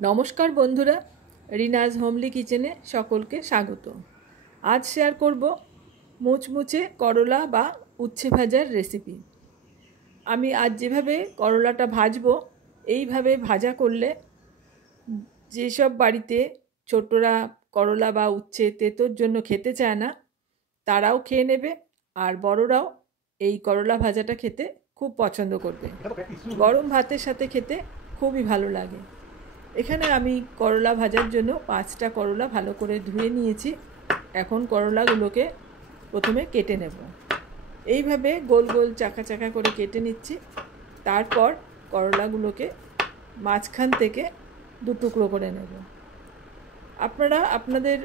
নমস্কার বন্ধুরা, রিনাজ হোমলি কিচেনে সকলকে স্বাগত। আজ শেয়ার করব মুচমুচে করলা বা উচ্ছে ভাজার রেসিপি। আমি আজ যেভাবে করলাটা ভাজবো, এইভাবে ভাজা করলে যেসব বাড়িতে ছোটরা করলা বা উচ্ছে তেতোর জন্য খেতে চায় না, তারাও খেয়ে নেবে, আর বড়রাও এই করলা ভাজাটা খেতে খুব পছন্দ করবে। গরম ভাতের সাথে খেতে খুবই ভালো লাগে। এখানে আমি করলা ভাজার জন্য 5টা করলা ভালো করে ধুয়ে নিয়েছি। এখন করলাগুলোকে প্রথমে কেটে নেব। এইভাবে গোল গোল চাকা চাকা করে কেটে নিচ্ছি। তারপর করলাগুলোকে মাঝখান থেকে 2 টুকরো করে নেব। আপনারা আপনাদের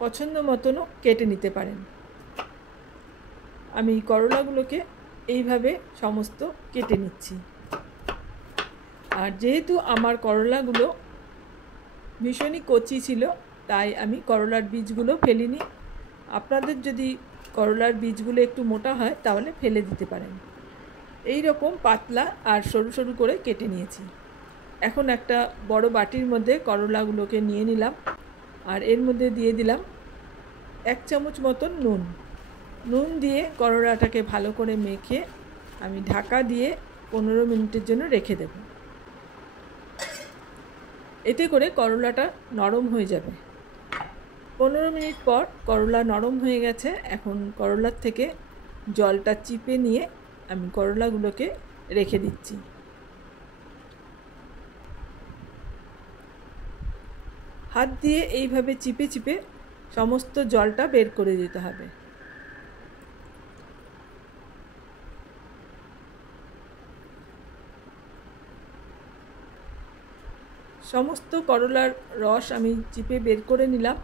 পছন্দ মতনও কেটে নিতে পারেন। আমি করলাগুলোকে এইভাবে সমস্ত কেটে নিচ্ছি। আর যেহেতু আমার করলাগুলো ভীষণই কচি ছিল, তাই আমি করলার বীজগুলো ফেলিনি। আপনাদের যদি করলার বীজগুলো একটু মোটা হয় তাহলে ফেলে দিতে পারেন। এই রকম পাতলা আর সরু সরু করে কেটে নিয়েছি। এখন একটা বড় বাটির মধ্যে করলাগুলোকে নিয়ে নিলাম, আর এর মধ্যে দিয়ে দিলাম 1 চামচ মতন নুন দিয়ে করলাটাকে ভালো করে মেখে আমি ঢাকা দিয়ে 15 মিনিটের জন্য রেখে দেব। এতে করে করলাটা নরম হয়ে যাবে। 15 মিনিট পর করলা নরম হয়ে গেছে। এখন করলার থেকে জলটা চিপে নিয়ে আমি করলাগুলোকে রেখে দিচ্ছি। হাত দিয়ে এইভাবে চিপে চিপে সমস্ত জলটা বের করে দিতে হবে। সমস্ত করলার রস আমি চিপে বের করে নিলাম।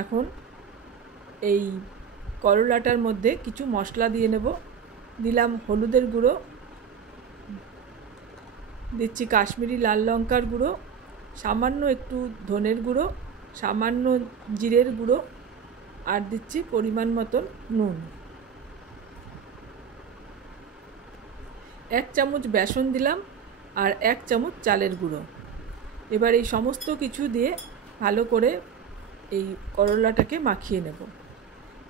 এখন এই করলাটার মধ্যে কিছু মশলা দিয়ে নেব। দিলাম হলুদের গুঁড়ো, দিচ্ছি কাশ্মীরি লাল লঙ্কার গুঁড়ো, সামান্য একটু ধনের গুঁড়ো, সামান্য জিরের গুঁড়ো, আর দিচ্ছি পরিমাণ মতন নুন। 1 চামচ বেসন দিলাম, আর 1 চামচ চালের গুঁড়ো। এবার এই সমস্ত কিছু দিয়ে ভালো করে এই করলাটাকে মাখিয়ে নেব।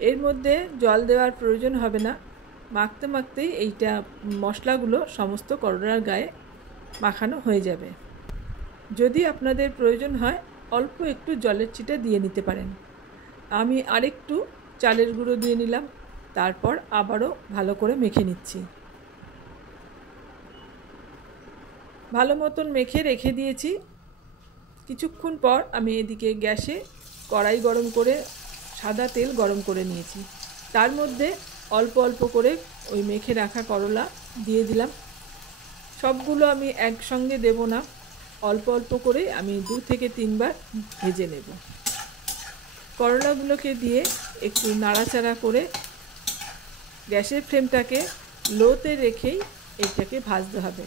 এর মধ্যে জল দেওয়ার প্রয়োজন হবে না। মাখতে মাখতেই এইটা মশলাগুলো সমস্ত করলার গায়ে মাখানো হয়ে যাবে। যদি আপনাদের প্রয়োজন হয় অল্প একটু জলের ছিটা দিয়ে নিতে পারেন। আমি আরেকটু চালের গুঁড়ো দিয়ে নিলাম। তারপর আবারও ভালো করে মেখে নিচ্ছি। ভালো মতন মেখে রেখে দিয়েছি। কিছুক্ষণ পর আমি এদিকে গ্যাসে কড়াই গরম করে সাদা তেল গরম করে নিয়েছি। তার মধ্যে অল্প অল্প করে ওই মেখে রাখা করলা দিয়ে দিলাম। সবগুলো আমি একসঙ্গে দেব না, অল্প অল্প করে আমি 2 থেকে 3 বার ভেজে নেব। করলাগুলোকে দিয়ে একটু নাড়াচাড়া করে গ্যাসের ফ্লেমটাকে লোতে রেখেই এটাকে ভাজতে হবে।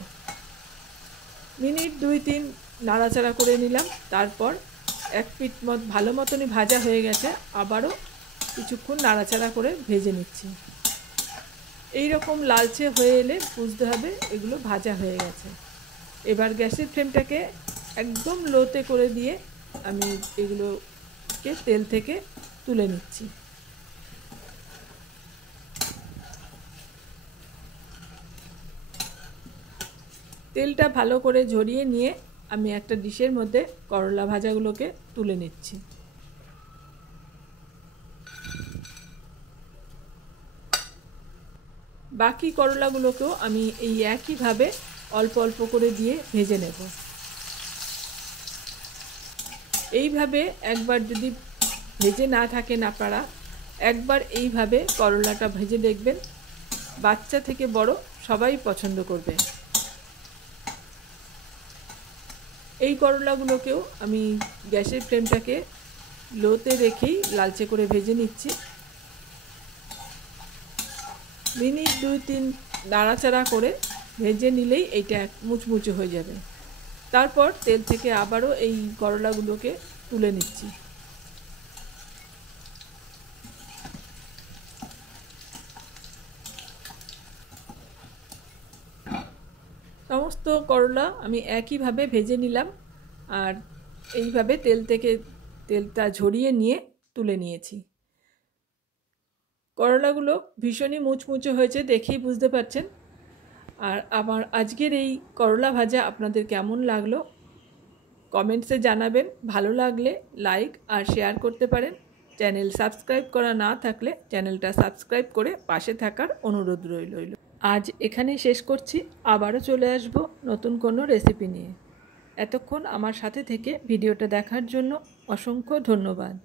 মিনিট 2-3 নাড়াচাড়া করে নিলাম। তারপর 1 পিঠ ভালো মতনই ভাজা হয়ে গেছে। আবারও কিছুক্ষণ নাড়াচাড়া করে ভেজে নিচ্ছি। এই রকম লালচে হয়ে এলে বুঝতে হবে এগুলো ভাজা হয়ে গেছে। এবার গ্যাসের ফ্লেমটাকে একদম লোতে করে দিয়ে আমি এগুলোকে তেল থেকে তুলে নিচ্ছি। তেলটা ভালো করে ঝরিয়ে নিয়ে আমি একটা ডিশের মধ্যে করলা ভাজাগুলোকে তুলে নিচ্ছি। বাকি করলাগুলোকেও আমি এই একইভাবে অল্প অল্প করে দিয়ে ভেজে নেব। এইভাবে একবার যদি ভেজে না থাকেন আপনারা, একবার এইভাবে করলাটা ভেজে দেখবেন। বাচ্চা থেকে বড় সবাই পছন্দ করবে। এই করলাগুলোকেও আমি গ্যাসের ফ্লেমটাকে লোতে রেখেই লালচে করে ভেজে নিচ্ছি। মিনিট 2-3 নাড়াচাড়া করে ভেজে নিলেই এইটা মুচমুচে হয়ে যাবে। তারপর তেল থেকে আবারও এই করলাগুলোকে তুলে নিচ্ছি। সমস্ত করলা আমি একইভাবে ভেজে নিলাম। আর এইভাবে তেলটা ঝরিয়ে নিয়ে তুলে নিয়েছি। করলাগুলো ভীষণই মুচমুচে হয়েছে, দেখেই বুঝতে পারছেন। আর আমার আজকের এই করলা ভাজা আপনাদের কেমন লাগলো কমেন্টসে জানাবেন। ভালো লাগলে লাইক আর শেয়ার করতে পারেন। চ্যানেল সাবস্ক্রাইব করা না থাকলে চ্যানেলটা সাবস্ক্রাইব করে পাশে থাকার অনুরোধ রইল। আজ এখানেই শেষ করছি, আবারও চলে আসব নতুন কোনো রেসিপি নিয়ে। এতক্ষণ আমার সাথে থেকে ভিডিওটা দেখার জন্য অসংখ্য ধন্যবাদ।